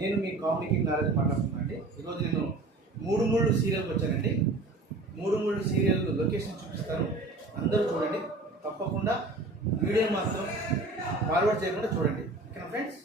నేను మీ కామెడీకి నారాజు మాట్లాడుతున్నానండి. ఈరోజు నేను మూడు ముళ్ళు సీరియల్కి వచ్చానండి. మూడు ముళ్ళు సీరియల్ లొకేషన్ చూపిస్తాను, అందరూ చూడండి. తప్పకుండా వీడియో మాత్రం ఫార్వర్డ్ చేయకుండా చూడండి. ఓకేనా ఫ్రెండ్స్?